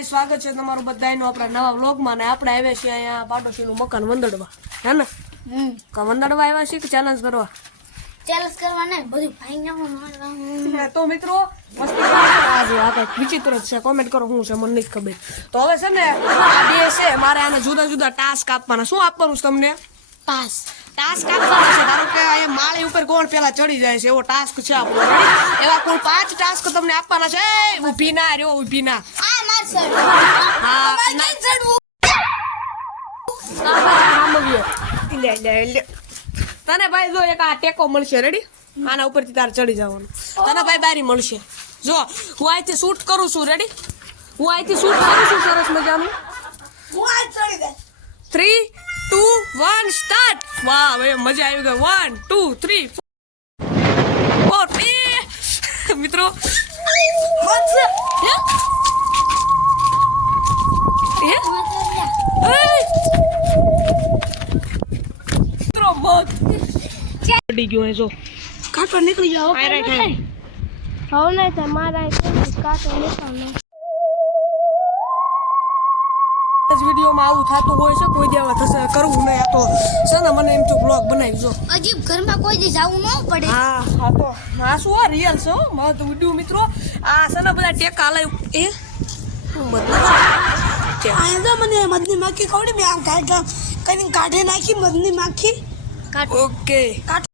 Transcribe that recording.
ગાય સ્વાગત છે તમારું બધાનું આપણા નવા વ્લોગમાં ને આપણે આવ્યા છીએ અહીંયા પાડોશીનું મકાન વંદડવા. હે ને? કા વંદડવા આવ્યા છીએ કે ચેલેન્જ કરવા? ચેલેન્જ કરવાને બધું ભાઈ તો મિત્રો મસ્તી. આ વિચિત્ર જ છે. કોમેન્ટ કરો હું છે મને નથી ખબર. તો હવે છે ને આ બે છે મારે આને જુદા જુદા ટાસ્ક આપવાના. શું આપવાનું છે તમને? પાસ ટાસ્ક આપવાનો છે. ધારો કે એ માળી ઉપર કોણ પેલા ચડી જાય છે એવો ટાસ્ક છે આપણો. એવા કુલ પાંચ ટાસ્ક તમને આપવાના છે? ઊભી ના રહ્યો ઊભી ના. તને ભાઈ જો એક આ ટેકો મળશે રેડી આના ઉપરથી તારે ચડી જવાનું. તને ભાઈ બારી મળશે. જો હું અહીંથી શૂટ કરું છું રેડી હું અહીંથી શૂટ કરું છું સરસ મજાનું. થ્રી ટુ વન સ્ટાર્ટ વાહ ભાઈ મજા આવી ગઈ. વન ટુ થ્રી ફોર મિત્રો હે? હે? એય! મિત્રો મત પડી ગયો હે જો. કાટો નીકળી જાવ આ રાઈટ હે હવે નહીં તમારા કાટો નીકળનો આજ વિડીયોમાં આવું થતું હોય છે કોઈ દેવા થશે કરવું નહીં. આ તો છે ને મને એમ તો બ્લોગ બનાવી જો અજીબ ઘરમાં કોઈ દી જવું ન પડે. હા હા તો આ શું આ રિયલ છે હો? મારો તો વીડિયો મિત્રો આ છે ને બધા ટેક આલે એ? છું મને મધની માખી ખવડી મેં આમ કાઢ કરીને કાઢી નાખી મધની માખી. ઓકે કાઢ